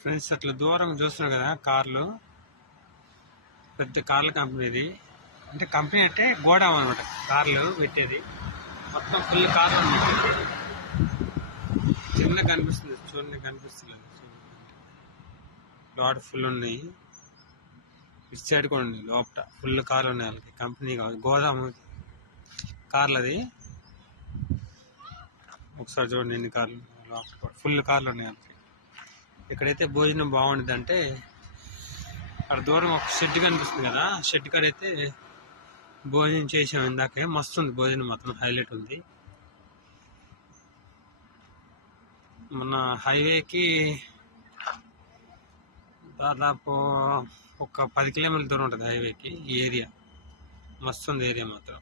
Friends అట్లా దూరం చూస్తున్నారు కదా కార్లు, పెద్ద కార్ల కంపెనీది. అంటే కంపెనీ అంటే గోడౌన్ అనమాట, కార్లు పెట్టేది. మొత్తం ఫుల్ కార్లు ఉన్నాయి. చిన్న కనిపిస్తుంది, చూడండి కనిపిస్తుంది. లోడ్ ఫుల్ ఉన్నాయి. ఇటు సైడ్ కూడా ఉంది, లోపల ఫుల్ కార్లు ఉన్నాయి. వాళ్ళకి కంపెనీ కావాలి, గోదాము కార్లది. ఒకసారి చూడండి ఎన్ని కార్లు, లోపల ఫుల్ కార్లు ఉన్నాయి వాళ్ళకి. ఇక్కడైతే భోజనం బాగుంటుంది. అంటే అక్కడ దూరం ఒక షెడ్ కనిపిస్తుంది కదా, షెడ్ కాడ అయితే భోజనం చేసాం ఇందాకే. మస్తు ఉంది భోజనం, మాత్రం హైలైట్ ఉంది. మన హైవేకి దాదాపు ఒక 10 కిలోమీటర్ల దూరం ఉంటుంది హైవేకి. ఈ ఏరియా మస్తు ఉంది, ఏరియా మాత్రం.